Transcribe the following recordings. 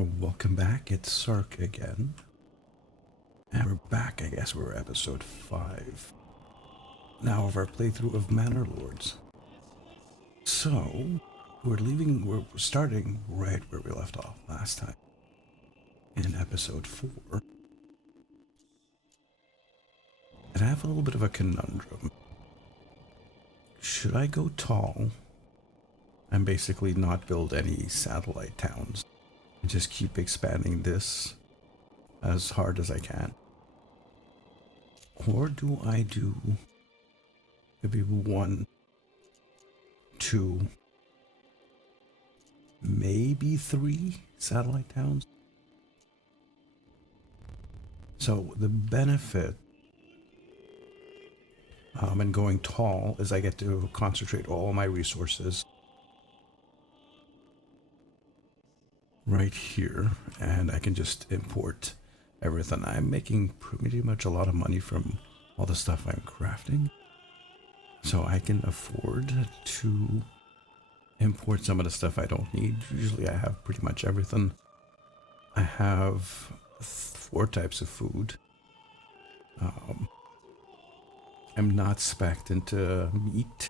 Welcome back. It's Sark again. And we're back. I guess we're episode 5 now of our playthrough of Manor Lords. So, we're starting right where we left off last time in episode 4. And I have a little bit of a conundrum. Should I go tall and basically not build any satellite towns and just keep expanding this as hard as I can? Or do I do maybe 1, 2, maybe 3 satellite towns? So the benefit in going tall is I get to concentrate all my resources right here, and I can just import everything. I'm making pretty much a lot of money from all the stuff I'm crafting, so I can afford to import some of the stuff I don't need. Usually I have pretty much everything. I have 4 types of food. I'm not spec'd into meat,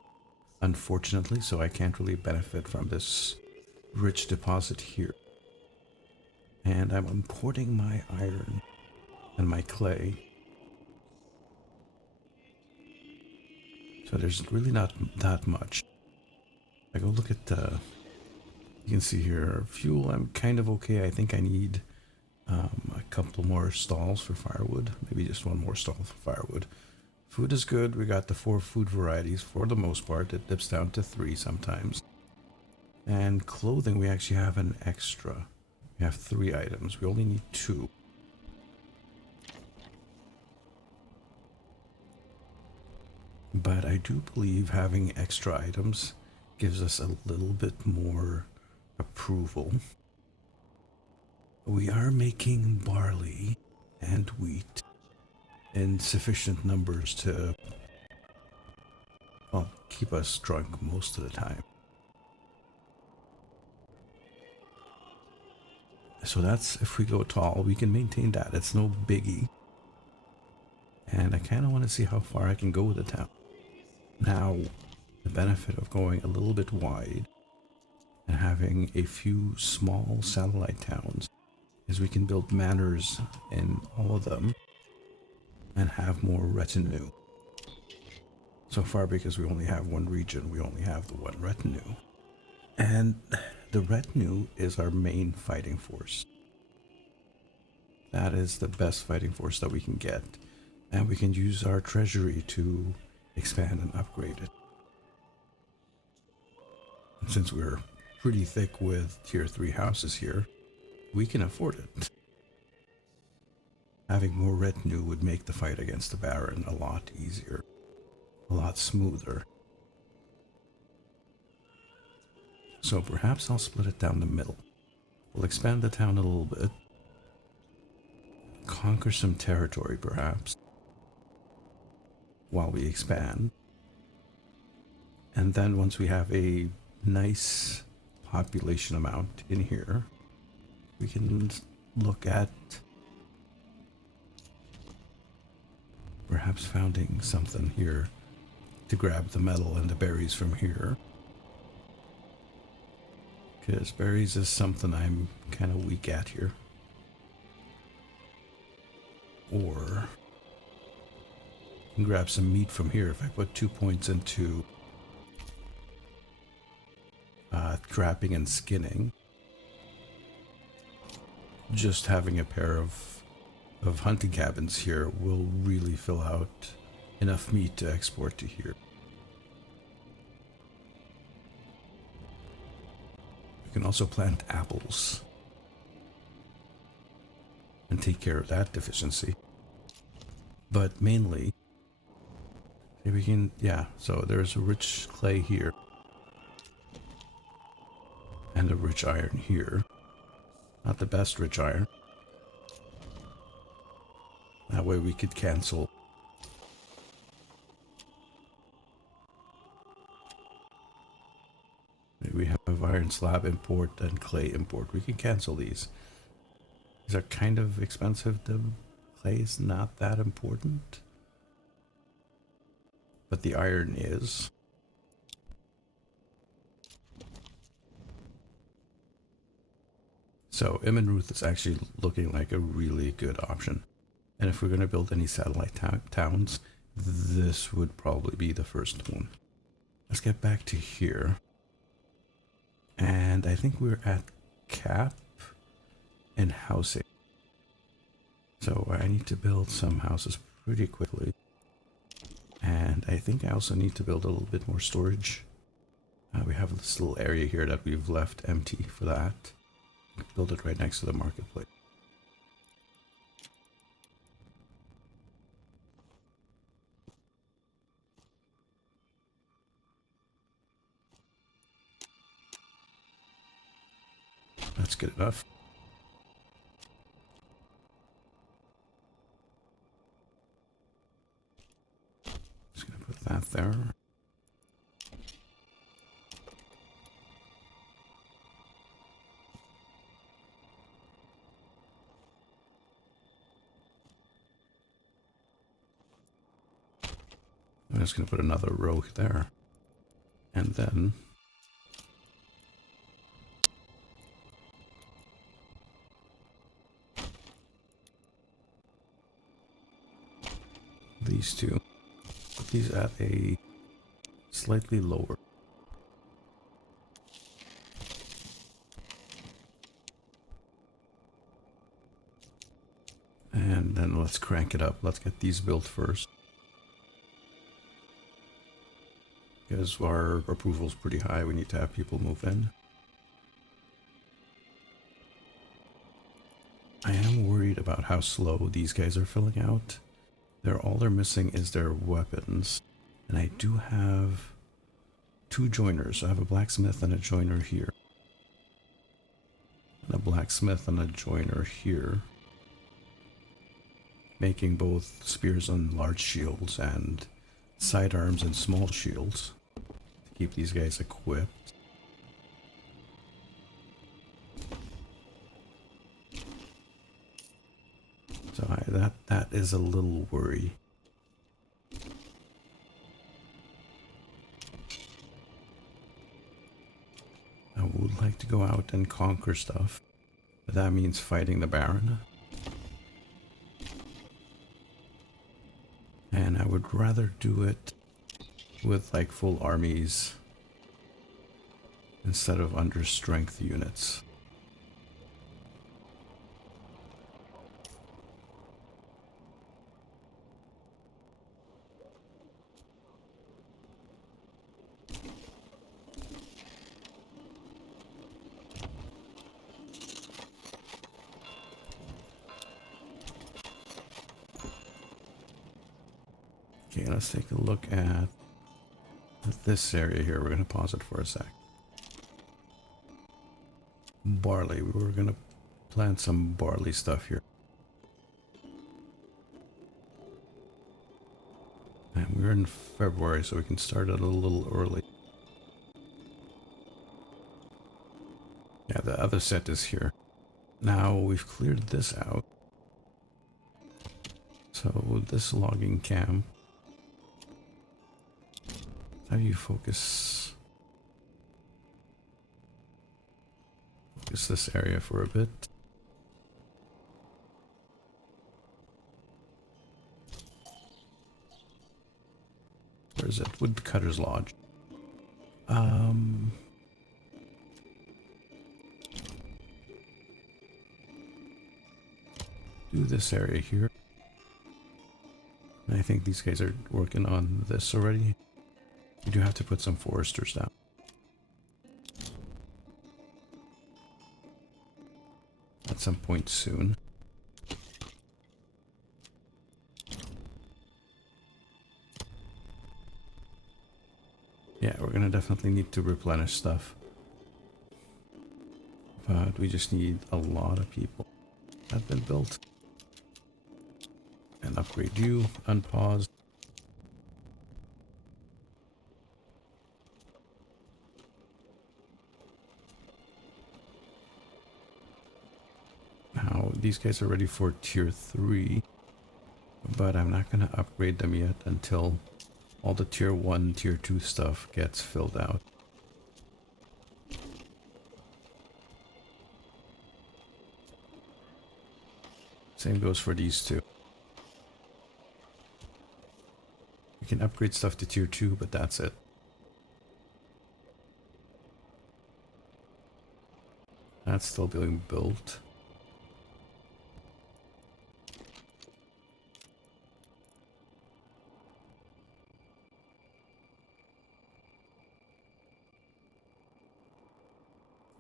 unfortunately, so I can't really benefit from this rich deposit here. And I'm importing my iron and my clay. So there's really not that much. I go look at you can see here, fuel, I'm kind of okay. I think I need a couple more stalls for firewood. Maybe just 1 more stall for firewood. Food is good. We got the 4 food varieties for the most part. It dips down to 3 sometimes. And clothing, we actually have an extra. We have 3 items. We only need 2. But I do believe having extra items gives us a little bit more approval. We are making barley and wheat in sufficient numbers to, well, keep us drunk most of the time. So that's, if we go tall, we can maintain that. It's no biggie. And I kind of want to see how far I can go with the town. Now, the benefit of going a little bit wide and having a few small satellite towns is we can build manors in all of them and have more retinue. So far, because we only have 1 region, we only have the 1 retinue. And the retinue is our main fighting force. That is the best fighting force that we can get. And we can use our treasury to expand and upgrade it. And since we're pretty thick with tier 3 houses here, we can afford it. Having more retinue would make the fight against the Baron a lot easier, a lot smoother. So perhaps I'll split it down the middle. We'll expand the town a little bit, conquer some territory perhaps, while we expand. And then once we have a nice population amount in here, we can look at perhaps founding something here to grab the metal and the berries from here. Because berries is something I'm kind of weak at here. Or I can grab some meat from here if I put 2 points into trapping and skinning. Just having a pair of hunting cabins here will really fill out enough meat to export to here. We can also plant apples and take care of that deficiency. But mainly, we can, yeah, so there's a rich clay here and a rich iron here. Not the best rich iron. That way we could cancel we have iron slab import and clay import. We can cancel these These are kind of expensive. The clay is not that important, but the iron is. So Immenruth is actually looking like a really good option. And if we're going to build any satellite towns, this would probably be the first one. Let's get back to here. And I think we're at cap and housing. So I need to build some houses pretty quickly. And I think I also need to build a little bit more storage. We have this little area here that we've left empty for that. Build it right next to the marketplace. That's good enough. Just gonna put that there. I'm just going to put another row there. And then these two. Put these at a slightly lower. And then let's crank it up. Let's get these built first. Because our approval is pretty high, we need to have people move in. I am worried about how slow these guys are filling out. All they're missing is their weapons. And I do have 2 joiners. I have a blacksmith and a joiner here. And a blacksmith and a joiner here. Making both spears and large shields and sidearms and small shields. Keep these guys equipped. So that is a little worry. I would like to go out and conquer stuff, but that means fighting the Baron. And I would rather do it with like full armies instead of under strength units. Okay, let's take a look at this area here. We're going to pause it for a sec. Barley. We're going to plant some barley stuff here. And we're in February, so we can start it a little early. Yeah, the other set is here. Now we've cleared this out. So this logging camp. How do you focus this area for a bit? Where is it? Woodcutter's Lodge. Do this area here. And I think these guys are working on this already. You do have to put some foresters down. At some point soon. Yeah, we're gonna definitely need to replenish stuff. But we just need a lot of people. That been built. And upgrade you, unpause. Now these guys are ready for tier 3, but I'm not going to upgrade them yet until all the tier 1, tier 2 stuff gets filled out. Same goes for these two. You can upgrade stuff to tier 2, but that's it. That's still being built.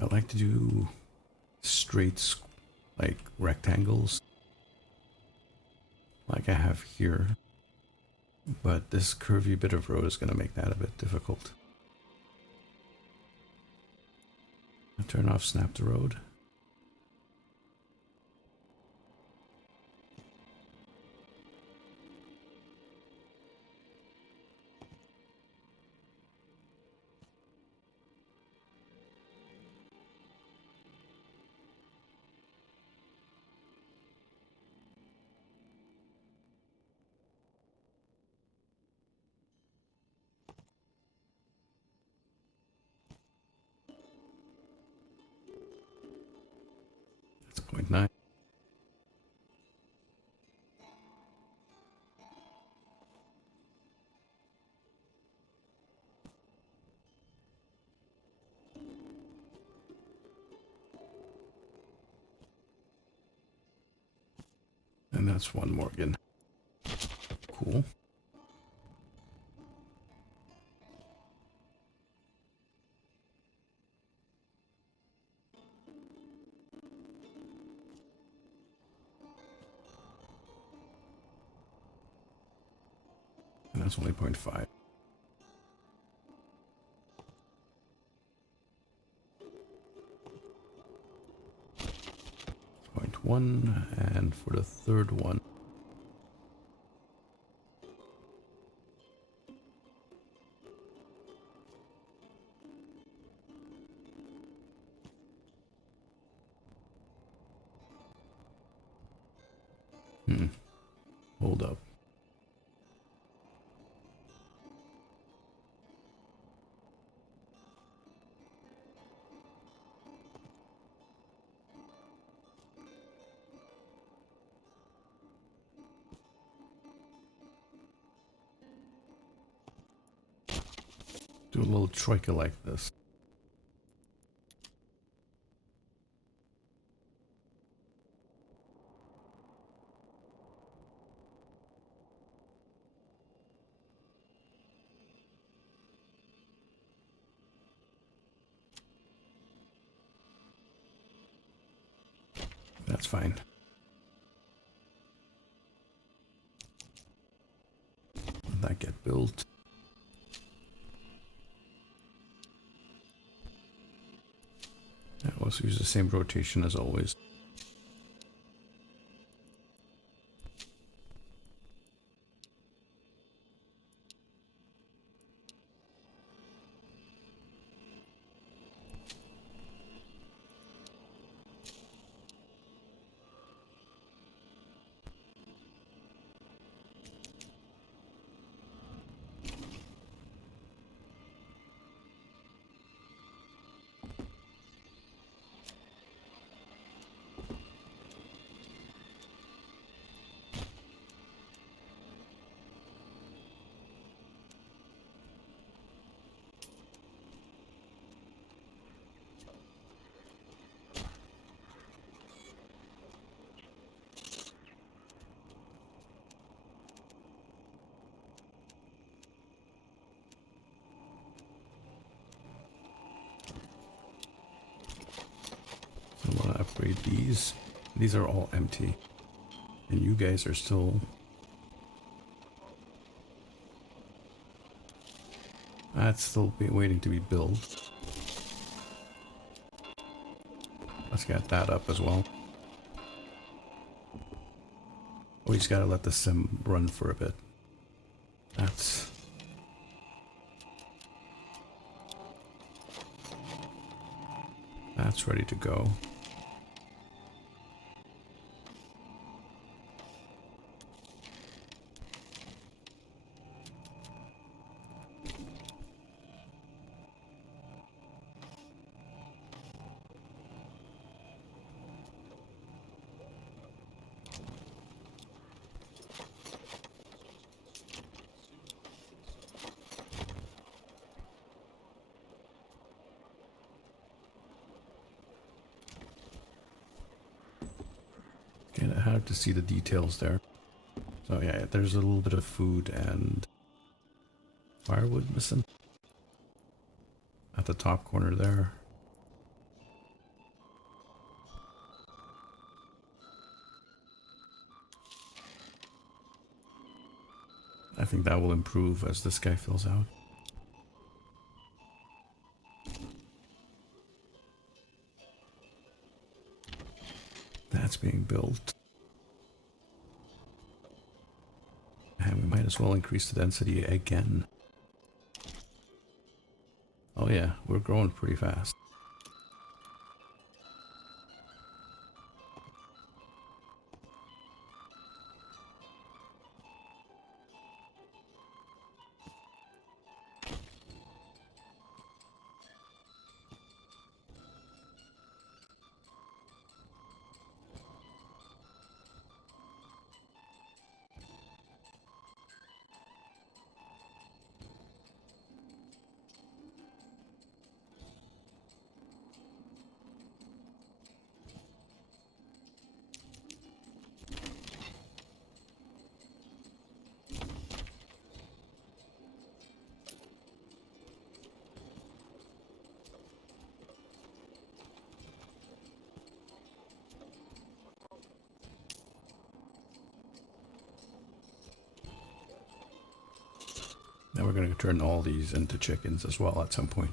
I like to do straight, like rectangles, like I have here. But this curvy bit of road is going to make that a bit difficult. I'll turn off snap the road. That's 0.9. And that's 1 Morgan. Cool. And that's only 0.5. 0.1, and for the third one, hold up. Do a little troika like this. That's fine. Let that get built. Yeah, let's use the same rotation as always. I want to upgrade these. These are all empty. And you guys are still... That's still waiting to be built. Let's get that up as well. We just gotta let the sim run for a bit. That's ready to go. wanted to see the details there. So yeah, there's a little bit of food and firewood missing at the top corner there. I think that will improve as this guy fills out. That's being built. And we might as well increase the density again. Oh yeah, we're growing pretty fast. Now we're going to turn all these into chickens as well at some point.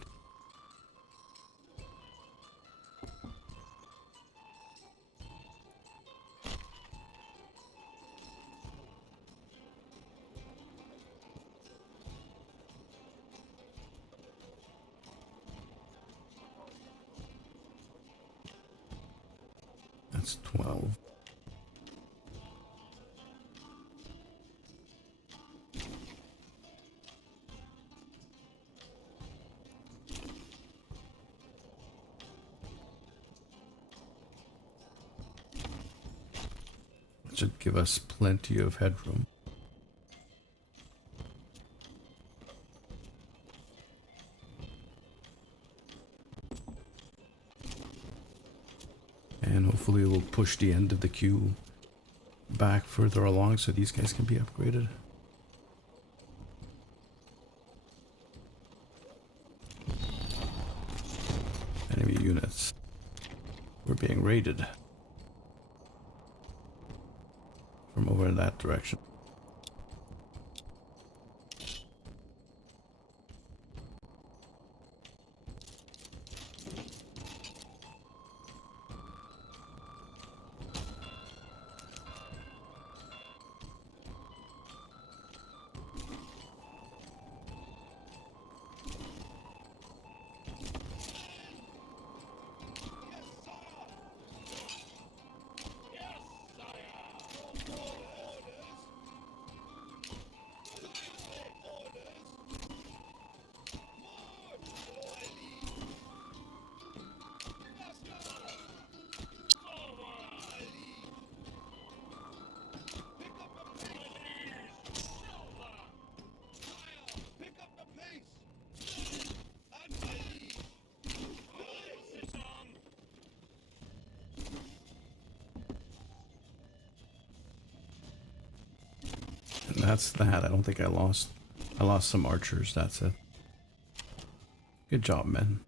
That's 12. Should give us plenty of headroom. And hopefully we'll push the end of the queue back further along so these guys can be upgraded. Enemy units. We're being raided from over in that direction. And that's that. I don't think I lost some archers, that's it. Good job, men.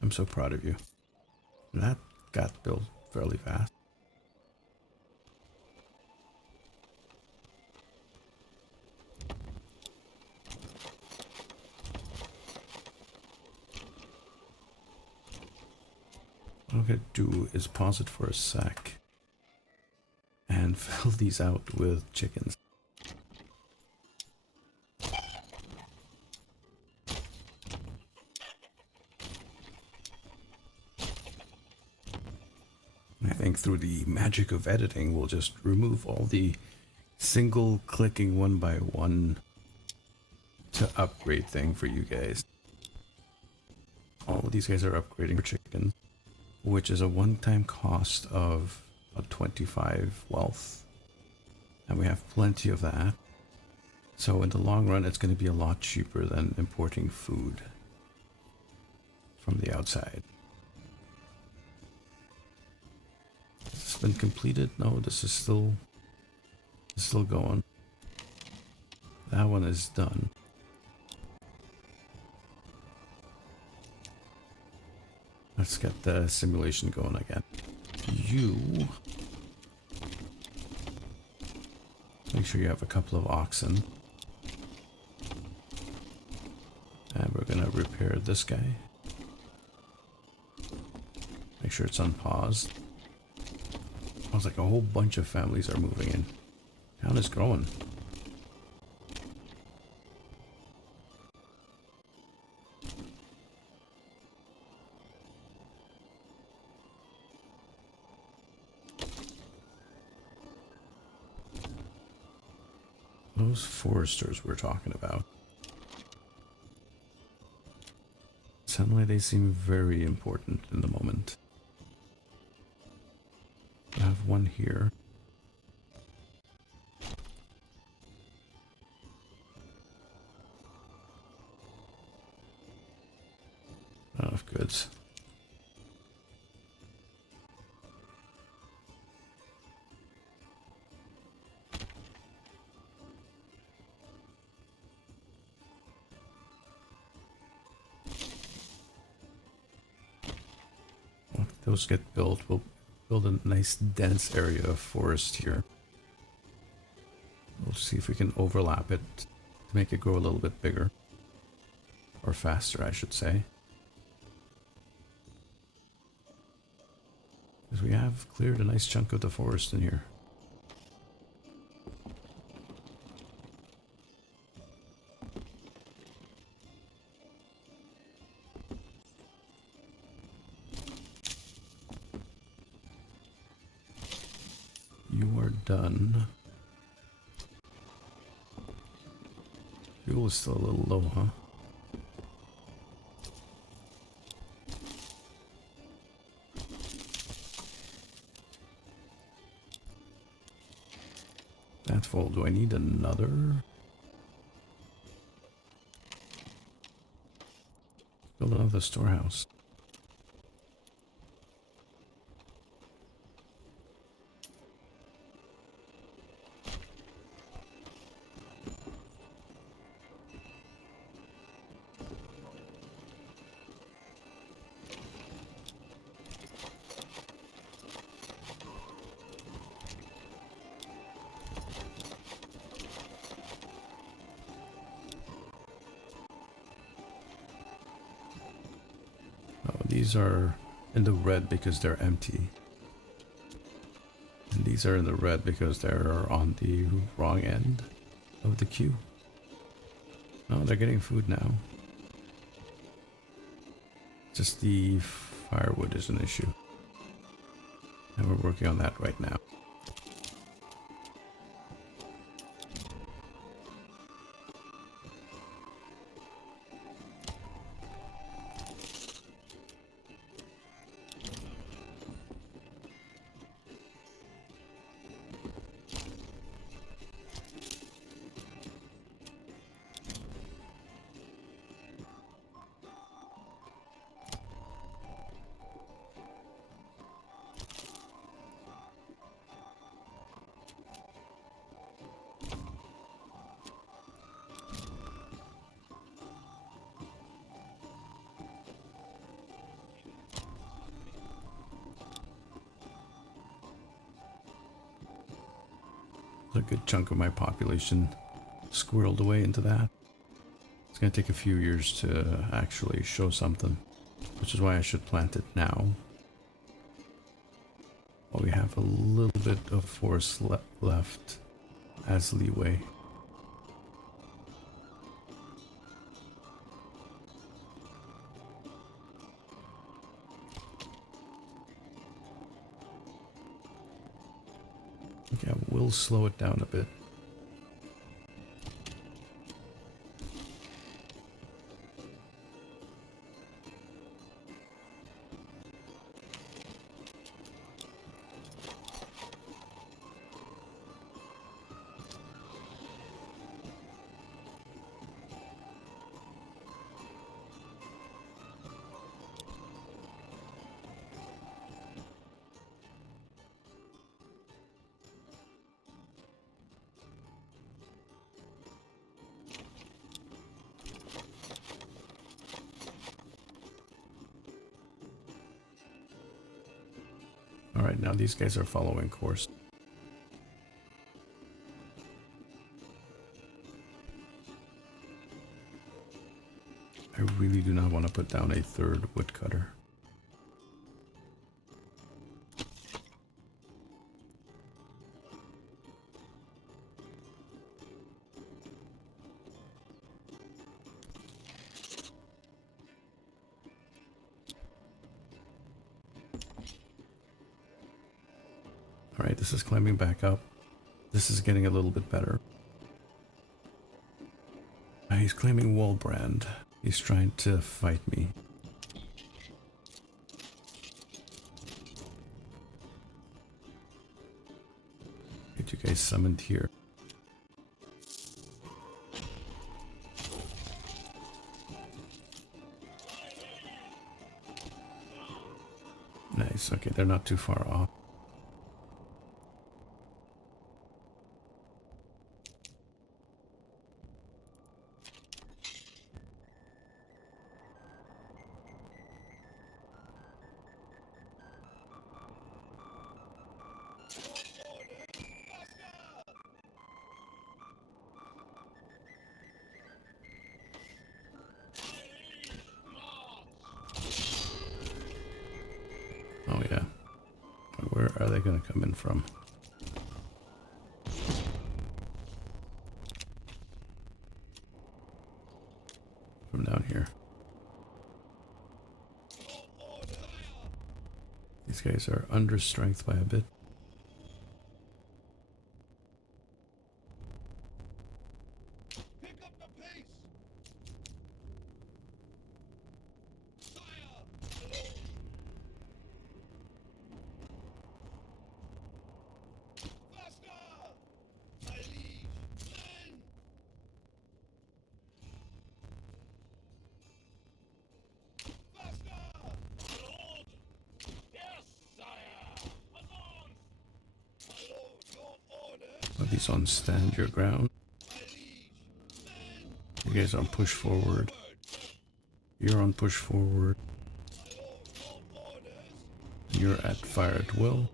I'm so proud of you. And that got built fairly fast. What I'm gonna do is pause it for a sec and fill these out with chickens. I think through the magic of editing, we'll just remove all the single clicking one by one to upgrade thing for you guys. All of these guys are upgrading for chicken, which is a one-time cost of 25 wealth. And we have plenty of that. So in the long run, it's going to be a lot cheaper than importing food from the outside. been completed? No, this is still going. That one is done. Let's get the simulation going again. You make sure you have a couple of oxen. And we're gonna repair this guy. Make sure it's unpaused. I was like, a whole bunch of families are moving in. Town is growing. Those foresters we're talking about. Suddenly they seem very important in the moment. I have one here. Not enough goods. Those get built. We'll build a nice dense area of forest here. We'll see if we can overlap it to make it grow a little bit bigger. Or faster, I should say. Because we have cleared a nice chunk of the forest in here. You are done. Fuel is still a little low, huh? That's full. Do I need another? Build another storehouse. These are in the red because they're empty. And these are in the red because they're on the wrong end of the queue. Oh, they're getting food now. Just the firewood is an issue. And we're working on that right now. A good chunk of my population squirreled away into that. It's going to take a few years to actually show something, which is why I should plant it now. While we have a little bit of forest left as leeway. Okay, we'll slow it down a bit. Alright, now these guys are following course. I really do not want to put down a third woodcutter. Alright, this is climbing back up. This is getting a little bit better. He's claiming Wallbrand. He's trying to fight me. Get you guys summoned here. Nice, okay, they're not too far off. Oh yeah. Where are they going to come in from? From down here. These guys are under strength by a bit. These on stand your ground. You guys on push forward. You're on push forward. You're at fire at will.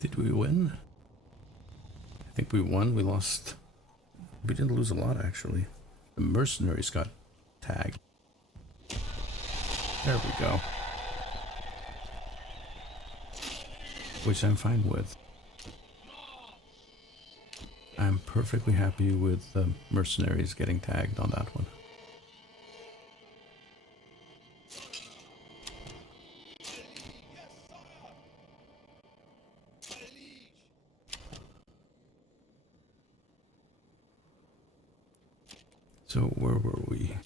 Did we win? I think we won. We lost. We didn't lose a lot, actually. The mercenaries got tagged. There we go. Which I'm fine with. I'm perfectly happy with the mercenaries getting tagged on that one. So where were we?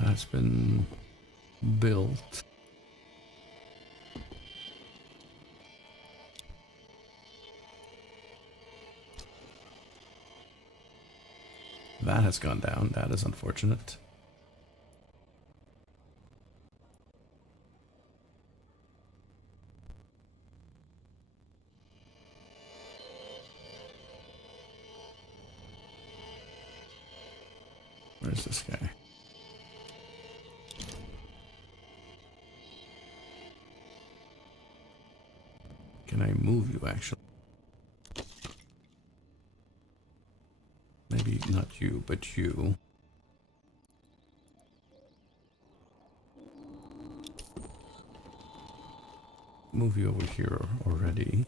That's been built. That has gone down. That is unfortunate. Where's this guy? Can I move you, actually? Maybe not you, but you. move you over here already.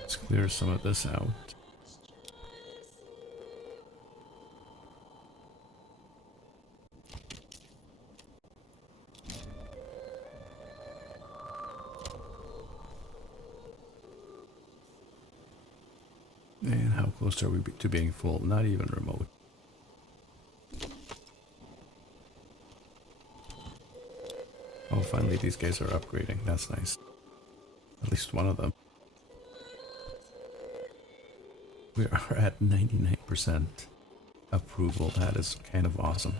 Let's clear some of this out. And how close are we to being full? Not even remote. Oh, finally these guys are upgrading. That's nice. At least one of them. We are at 99% approval. That is kind of awesome.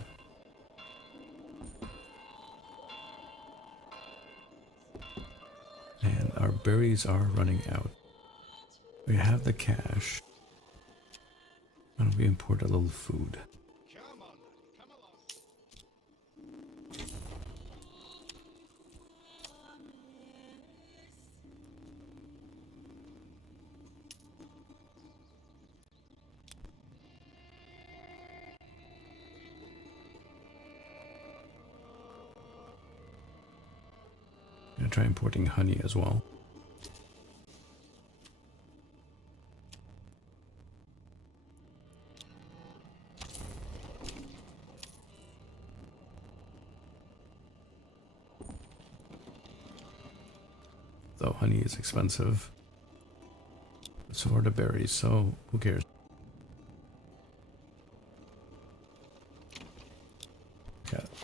And our berries are running out. We have the cash. Why don't we import a little food? I'm gonna try importing honey as well. Though honey is expensive. So are the berries, so who cares?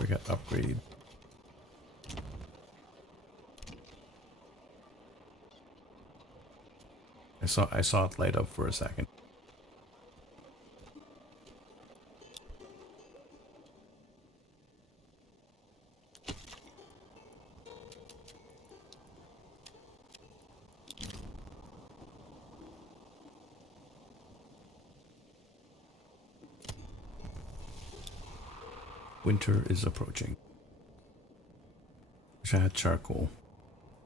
We got upgrade. I saw it light up for a second. Winter is approaching. Wish I had charcoal,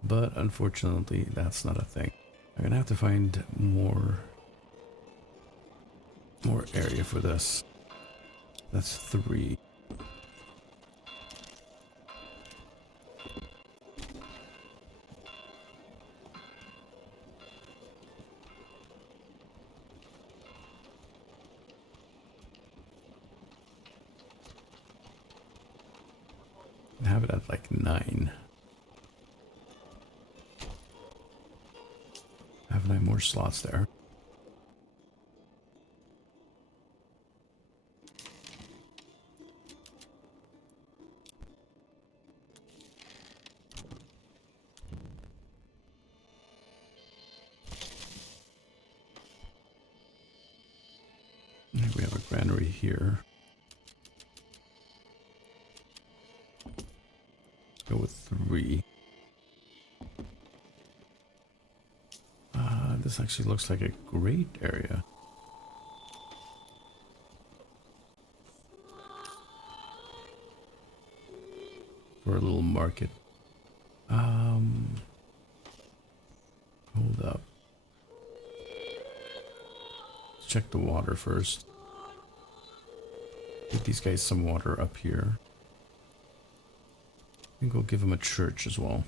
but unfortunately that's not a thing. I'm gonna have to find more area for this. That's 3. Have it at like 9. Have 9 more slots there. We have a granary here. Go with 3. This actually looks like a great area. For a little market. Hold up. Let's check the water first. Give these guys some water up here. I think we'll give them a church as well.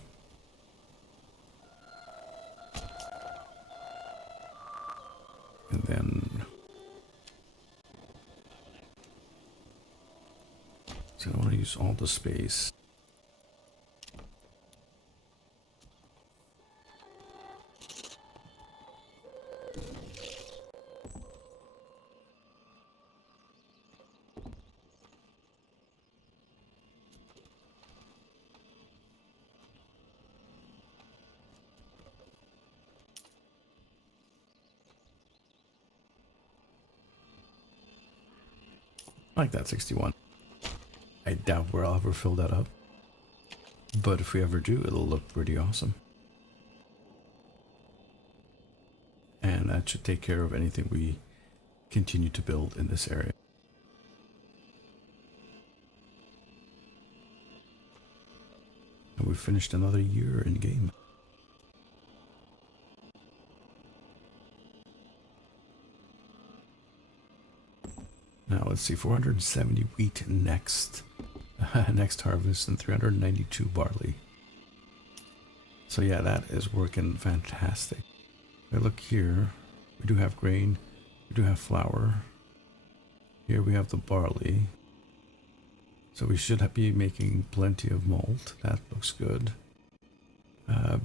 And then... so I want to use all the space. Like that 61. I doubt we'll ever fill that up. But if we ever do, it'll look pretty awesome. And that should take care of anything we continue to build in this area. And we finished another year in game. let's see, 470 wheat next next harvest and 392 barley. So yeah, that is working fantastic. If I look here, we do have grain, we do have flour. Here we have the barley. So we should be making plenty of malt. That looks good.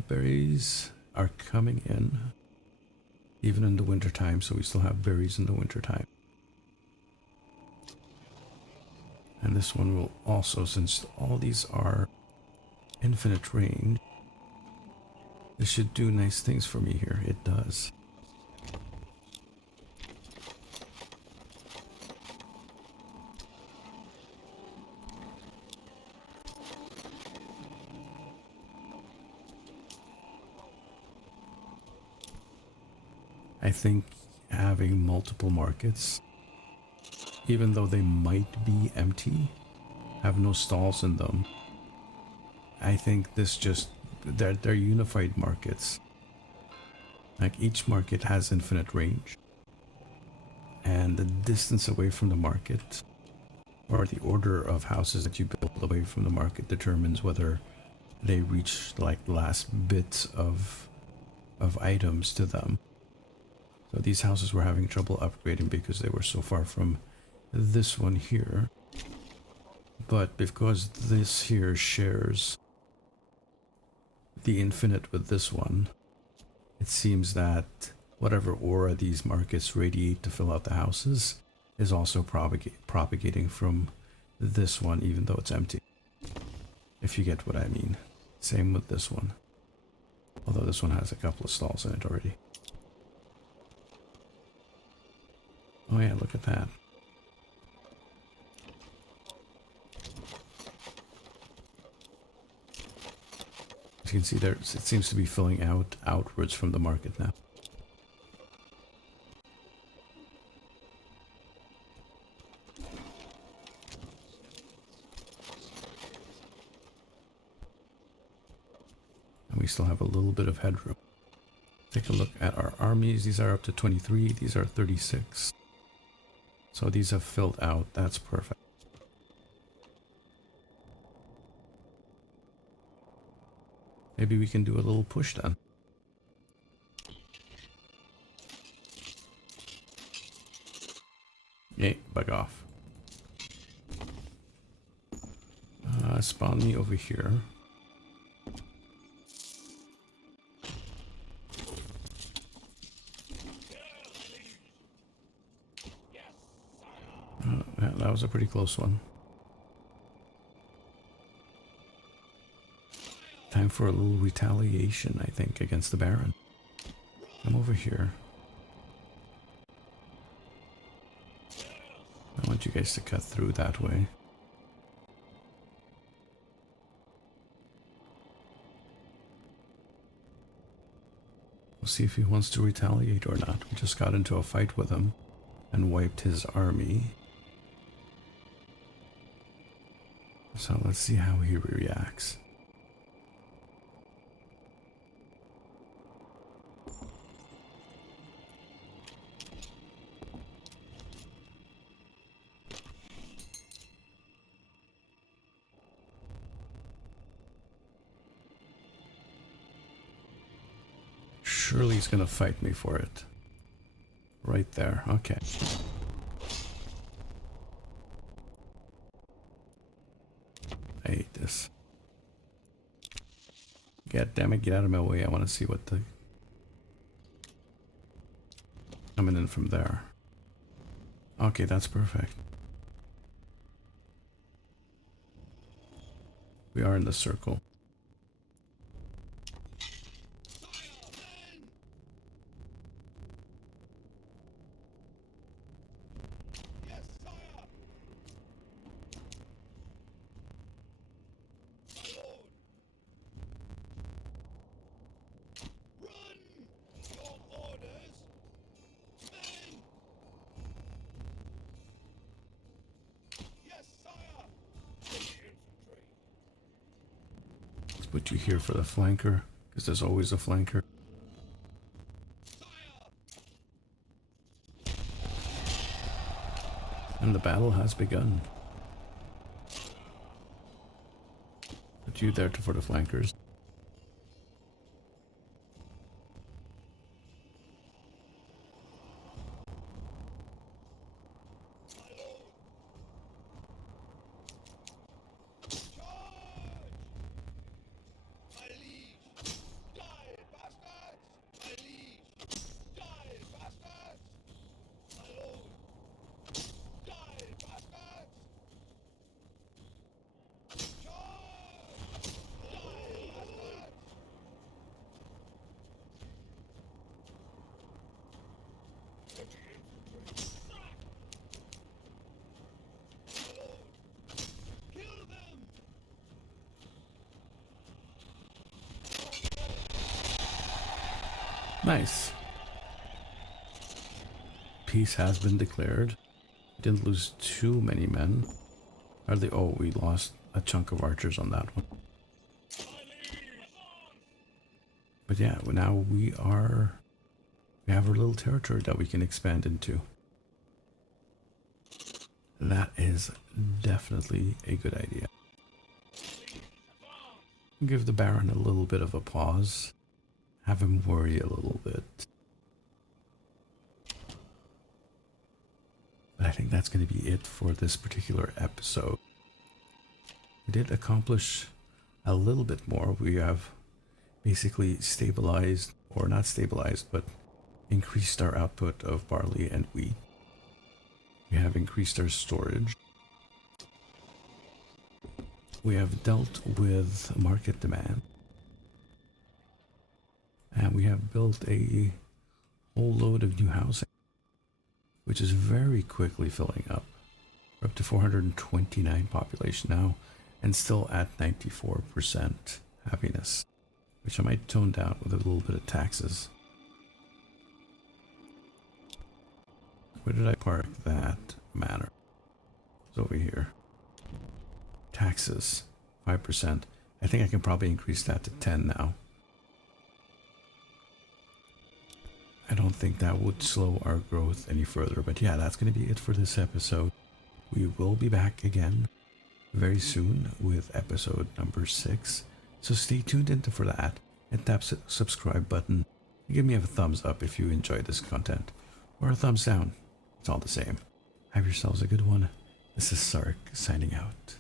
Berries are coming in, even in the winter time, so we still have berries in the winter time. And this one will also, since all these are infinite range, this should do nice things for me here. It does. I think having multiple markets, even though they might be empty, have no stalls in them, I think this just, they're unified markets. Like each market has infinite range, and the distance away from the market, or the order of houses that you build away from the market, determines whether they reach like the last bits of items to them. So these houses were having trouble upgrading because they were so far from this one here. But because this here shares the infinite with this one, it seems that whatever aura these markets radiate to fill out the houses is also propagating from this one, even though it's empty. If you get what I mean. Same with this one. Although this one has a couple of stalls in it already. Oh yeah, look at that. As you can see there, it seems to be filling out outwards from the market now. And we still have a little bit of headroom. Take a look at our armies. These are up to 23. These are 36. So these have filled out. That's perfect. Maybe we can do a little push then. Yay, bug off. Spawn me over here. Yeah, that was a pretty close one. Time for a little retaliation, I think, against the Baron. Come over here. I want you guys to cut through that way. We'll see if he wants to retaliate or not. We just got into a fight with him and wiped his army. So let's see how he reacts. Surely he's gonna fight me for it. Right there, okay. I hate this. God damn it, get out of my way. I want to see what the... Coming in from there. Okay, that's perfect. We are in the circle. Put you here for the flanker, because there's always a flanker. And the battle has begun. Put you there for the flankers. Nice. Peace has been declared. Didn't lose too many men. Hardly. Oh, we lost a chunk of archers on that one. But yeah, now we have our little territory that we can expand into. That is definitely a good idea. Give the Baron a little bit of a pause. Have him worry a little bit. But I think that's going to be it for this particular episode. We did accomplish a little bit more. We have basically stabilized, or not stabilized, but increased our output of barley and wheat. We have increased our storage. We have dealt with market demand. And we have built a whole load of new housing, which is very quickly filling up. We're up to 429 population now, and still at 94% happiness, which I might tone down with a little bit of taxes. Where did I park that manor? It's over here. Taxes, 5%. I think I can probably increase that to 10 now. I don't think that would slow our growth any further. But yeah, that's going to be it for this episode. We will be back again very soon with episode number 6. So stay tuned in for that and tap the subscribe button. Give me a thumbs up if you enjoy this content, or a thumbs down. It's all the same. Have yourselves a good one. This is Sark signing out.